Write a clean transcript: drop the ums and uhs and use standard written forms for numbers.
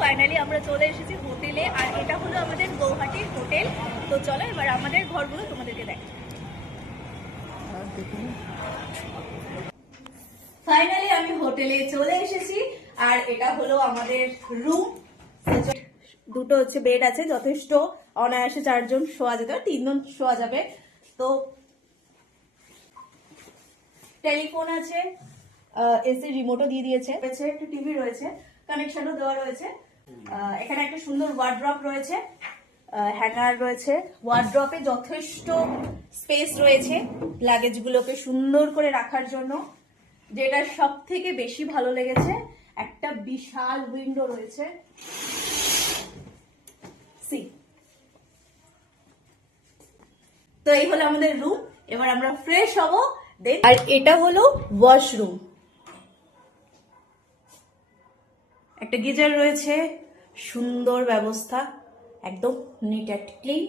Finally আমরা চলে এসেছি হোটেলে, আর এটা হলো আমাদের গৌহাটির হোটেল। তো চলো এবার আমাদের ঘরগুলো তোমাদেরকে দেখ। ফাইনালি আমি হোটেলে চলে এসেছি, আর এটা হলো আমাদের রুম। দুটো হচ্ছে বেড আছে, যথেষ্ট অনায়াসে 4 জন শোয়া যেতে, 3 জন শোয়া যাবে। তো টেলিফোন আছে, এসি রিমোটও দিয়ে দিয়েছে, একটা টিভি রয়েছে, কানেকশনও দেওয়া রয়েছে। এখানে একটা সুন্দর ওয়ার্ড্রপ রয়েছে, হ্যাঙ্গার রয়েছে। ওয়ার্ড্রপে যথেষ্ট স্পেস রয়েছে লাগেজগুলোকে সুন্দর করে রাখার জন্য। যেটা সব থেকে বেশি ভালো লেগেছে, একটা বিশাল উইন্ডো রয়েছে। তো এই হলো আমাদের রুম। এবার আমরা ফ্রেশ হব। আর এটা হলো ওয়াশরুম, একটা গিজার রয়েছে, সুন্দর ব্যবস্থা, একদম নিট অ্যান্ড ক্লিন।